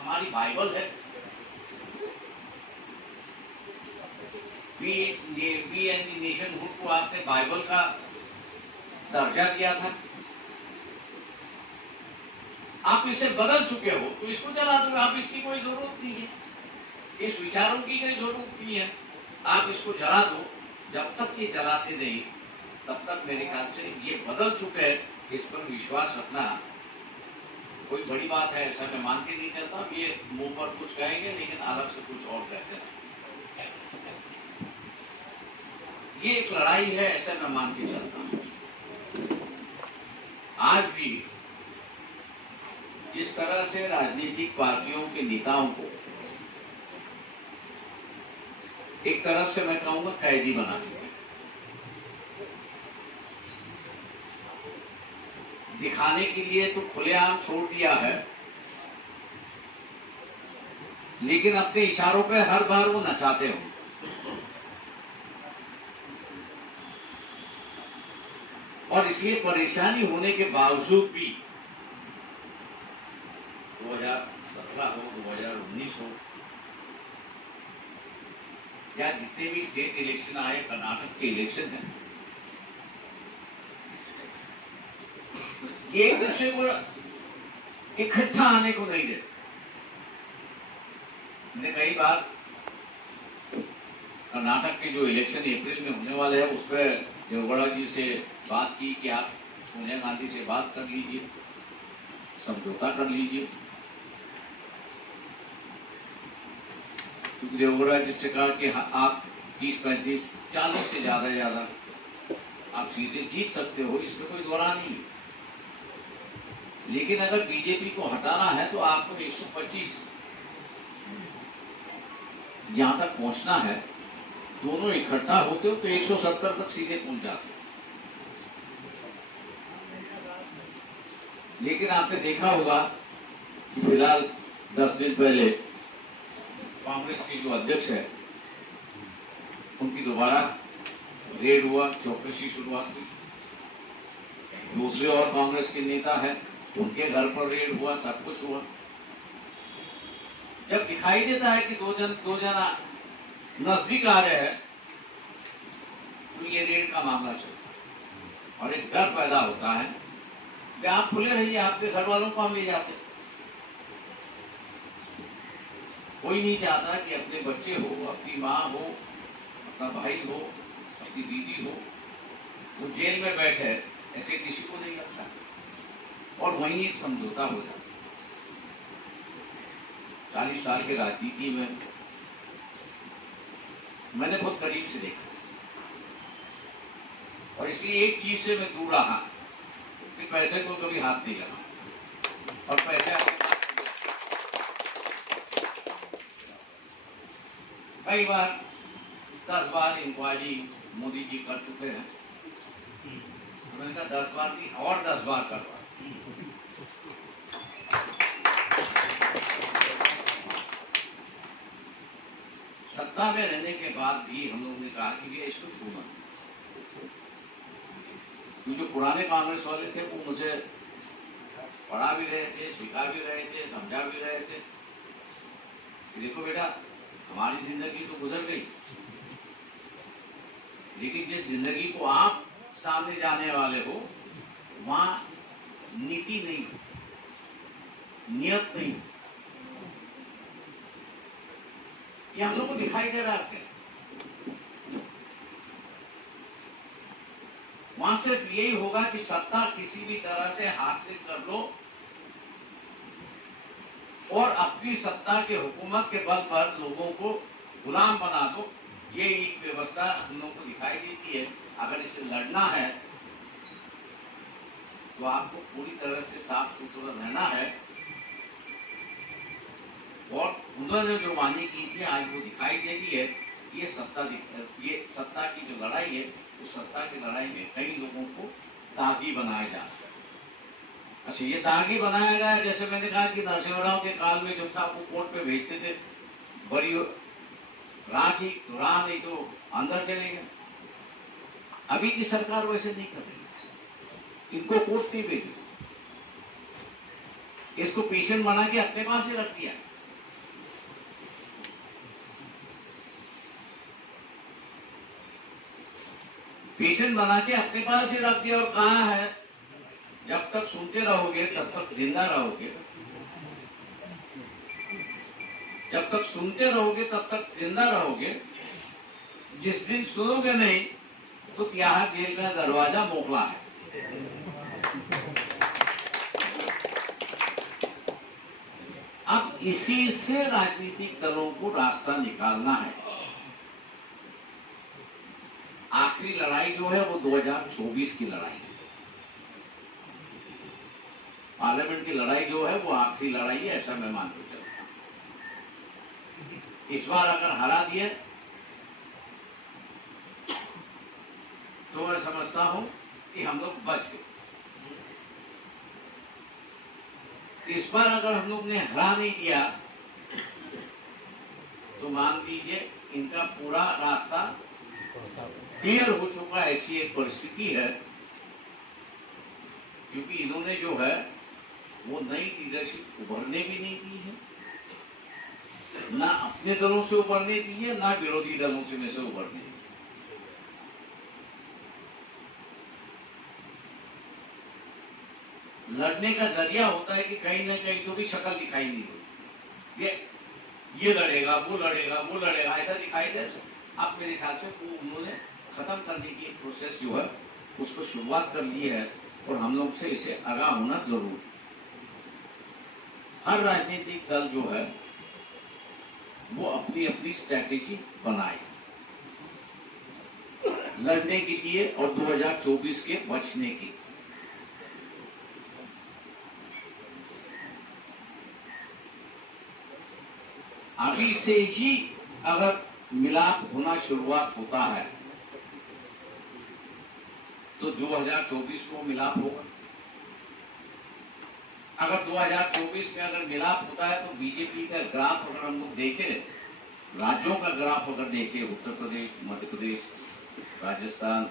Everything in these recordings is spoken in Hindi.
हमारी बाइबल है। वी एंड द नेशनहुड को आपने बाइबल का दर्जा दिया था, आप इसे बदल चुके हो तो इसको जला दो। आप इसकी कोई जरूरत नहीं है, इस विचारों की कोई जरूरत नहीं है, आप इसको जला दो। जब तक ये जलाते नहीं तब तक मेरे ख्याल से ये बदल चुके हैं, इस पर विश्वास रखना कोई बड़ी बात है ऐसा मैं मान के नहीं चलता। ये मुंह पर कुछ कहेंगे लेकिन अलग से कुछ और कहते हैं। ये एक लड़ाई है ऐसा मैं मान के चलता हूं। आज भी जिस तरह से राजनीतिक पार्टियों के नेताओं को एक तरफ से मैं कहूंगा कैदी बना चुके, दिखाने के लिए तो खुलेआम छोड़ दिया है, लेकिन अपने इशारों पे हर बार वो नचाते हो। और इसलिए परेशानी होने के बावजूद भी 2017 हो 2019 हो या जितने भी स्टेट इलेक्शन आए, कर्नाटक के इलेक्शन है, ये एक दूसरे को इकट्ठा आने को नहीं देते। मैंने कई बार कर्नाटक के जो इलेक्शन अप्रैल में होने वाले हैं उस पर देवगौड़ा जी से बात की कि आप सोनिया गांधी से बात कर लीजिए, समझौता कर लीजिए, क्योंकि देवगौड़ा जी से कहा कि आप 30, 35, 40 से ज्यादा आप सीटें जीत सकते हो, इसमें कोई दोहरा नहीं है। लेकिन अगर बीजेपी को हटाना है तो आपको 125 यहां तक पहुंचना है। दोनों इकट्ठा होते हो तो 170 तक सीधे पहुंच जाते। लेकिन आपने देखा होगा कि फिलहाल 10 दिन पहले कांग्रेस के जो अध्यक्ष है उनकी दोबारा रेड हुआ, चौकसी शुरुआत हुई। दूसरे और कांग्रेस के नेता है उनके घर पर रेड हुआ, सब कुछ हुआ। जब दिखाई देता है कि दो जना नजदीक आ रहे हैं तो ये रेड का मामला चलता है और एक डर पैदा होता है कि आप खुले रहिए, आपके घर वालों को हम ले जाते। कोई नहीं चाहता कि अपने बच्चे हो, अपनी माँ हो, अपना भाई हो, अपनी बीवी हो, वो जेल में बैठे, ऐसे किसी को नहीं लगता। और वहीं एक समझौता हो जाता। 40 साल के राजनीति में मैंने बहुत करीब से देखा और इसलिए एक चीज से मैं दूर रहा कि पैसे को कभी हाथ नहीं लगा। और पैसे कई बार 10 बार इंक्वायरी मोदी जी कर चुके हैं। मैंने कहा 10 बार नहीं और 10 बार करवा। सत्ता में रहने के बाद भी हम लोगों ने कहा कि ये इसको छूना। जो पुराने कांग्रेस वाले थे वो मुझे पढ़ा भी रहे थे, सिखा भी रहे थे, समझा भी रहे थे। देखो बेटा, हमारी जिंदगी तो गुजर गई, लेकिन जिस जिंदगी को आप सामने जाने वाले हो वहां नीति नहीं, नियत नहीं। ये हम लोग को दिखाई दे रहा है। आपके वहां सिर्फ यही होगा कि सत्ता किसी भी तरह से हासिल कर लो और अपनी सत्ता के हुकूमत के बल पर लोगों को गुलाम बना दो। ये एक व्यवस्था हम लोगों को दिखाई देती है। अगर इसे लड़ना है तो आपको पूरी तरह से साफ सुथरा रहना है। और उन्होंने जो वाणी की थी आज वो दिखाई दे रही है। ये सत्ता की जो लड़ाई है उस सत्ता की लड़ाई में कई लोगों को दागी बनाया जाता है। अच्छा, ये दागी बनाया गया, जैसे मैंने कहा कि नरसिम्हा राव के काल में जो था वो कोर्ट पे भेजते थे, बड़ी राह नहीं तो अंदर चले गए। अभी की सरकार वैसे नहीं कर रही, इनको कोर्ट नहीं भेजी, इसको पेशेंट बना के अपने पास ही रख दिया। पेशेंट बना के अपने पास ही रख दिया और कहा है जब तक सुनते रहोगे तब तक जिंदा रहोगे, जब तक सुनते रहोगे तब तक जिंदा रहोगे। जिस दिन सुनोगे नहीं तो तिहाड़ जेल का दरवाजा मोखला है। अब इसी से राजनीतिक दलों को रास्ता निकालना है। आखिरी लड़ाई जो है वो 2024 की लड़ाई है। पार्लियामेंट की लड़ाई जो है वो आखिरी लड़ाई है, ऐसा मैं मान के चलता हूं। इस बार अगर हरा दिए तो मैं समझता हूं कि हम लोग बच गए। इस बार अगर हम लोग ने हरा नहीं दिया तो मान लीजिए इनका पूरा रास्ता क्लियर हो चुका, ऐसी एक परिस्थिति है। क्योंकि इन्होंने जो है वो नई लीडरशिप उभरने भी नहीं दी है, ना अपने दलों से उभरने दी है, ना विरोधी दलों से में से उभरने दी। लड़ने का जरिया होता है कि कहीं ना कहीं तो भी शक्ल दिखाई नहीं होती, ये लड़ेगा, वो लड़ेगा, वो लड़ेगा, ऐसा दिखाई दे। अब मेरे ख्याल से वो उन्होंने खत्म करने की प्रोसेस जो है उसको शुरुआत कर दी है और हम लोग से इसे आगाह होना जरूरी है। हर राजनीतिक दल जो है वो अपनी अपनी स्ट्रैटेजी बनाए लड़ने के लिए और 2024 के बचने के लिए। अभी से ही अगर मिलाप होना शुरुआत होता है तो 2024 को मिलाप होगा। अगर 2024 में अगर मिलाप होता है तो बीजेपी का ग्राफ अगर हम लोग देखें, राज्यों का ग्राफ अगर देखें, उत्तर प्रदेश, मध्य प्रदेश, राजस्थान,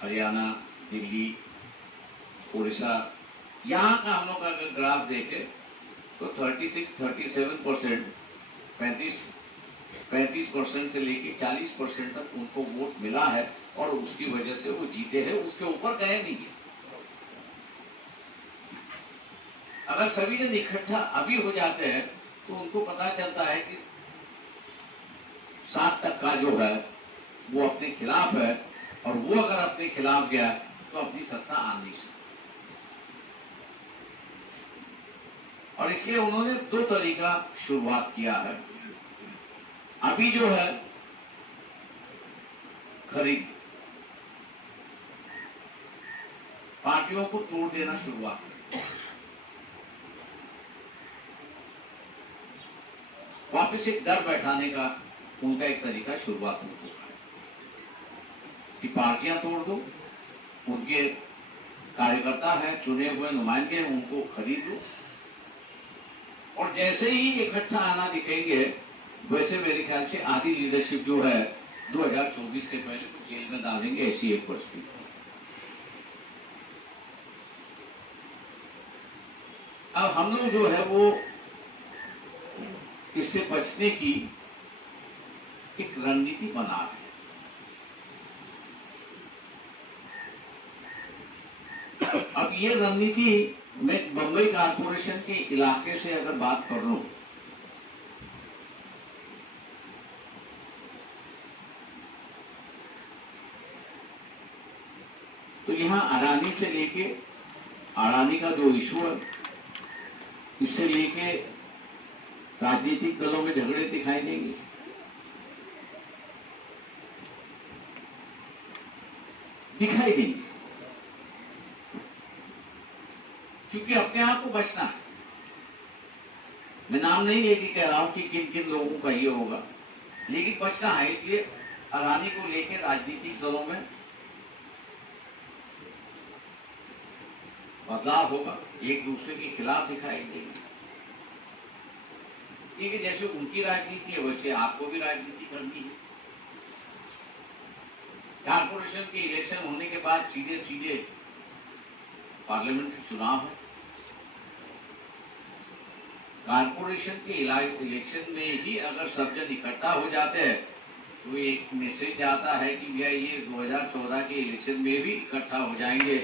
हरियाणा, दिल्ली, उड़ीसा, यहाँ का हम लोग अगर ग्राफ देखें तो 36-37%, 35% से लेके 40% तक उनको वोट मिला है और उसकी वजह से वो जीते हैं। उसके ऊपर गए नहीं है। अगर सभी जन इकट्ठा अभी हो जाते हैं तो उनको पता चलता है कि 7% जो है वो अपने खिलाफ है और वो अगर अपने खिलाफ गया तो अपनी सत्ता आ नहीं सकती। और इसलिए उन्होंने 2 तरीका शुरुआत किया है। अभी जो है खरीद, पार्टियों को तोड़ देना शुरुआत, वापस एक डर बैठाने का उनका एक तरीका शुरुआत हो चुका है कि पार्टियां तोड़ दो, उनके कार्यकर्ता है, चुने हुए नुमाइंदे हैं, उनको खरीद लो और जैसे ही इकट्ठा आना दिखेंगे वैसे मेरे ख्याल से आधी लीडरशिप जो है 2024 के पहले कुछ जेल में डालेंगे, ऐसी एक परिस्थिति। अब हम लोग जो है वो इससे बचने की एक रणनीति बना रहे हैं। अब ये रणनीति मैं बंबई कारपोरेशन के इलाके से अगर बात कर लूं तो यहां अडानी से लेके, अडानी का जो इशू है इससे लेके राजनीतिक दलों में झगड़े दिखाई देंगे। क्योंकि अपने आप को बचना है। मैं नाम नहीं लेके कह रहा हूं कि किन किन लोगों का ये होगा, लेकिन बचना है। इसलिए अडानी को लेकर राजनीतिक दलों में बदलाव होगा, एक दूसरे के खिलाफ दिखाई देंगे। क्योंकि जैसे उनकी राजनीति है वैसे आपको भी राजनीति करनी है। कारपोरेशन के इलेक्शन होने के बाद सीधे सीधे पार्लियामेंट्री चुनाव है। कारपोरेशन के इलेक्शन में ही अगर सब जन इकट्ठा हो जाते हैं तो एक मैसेज आता है कि भैया ये 2014 के इलेक्शन में भी इकट्ठा हो जाएंगे।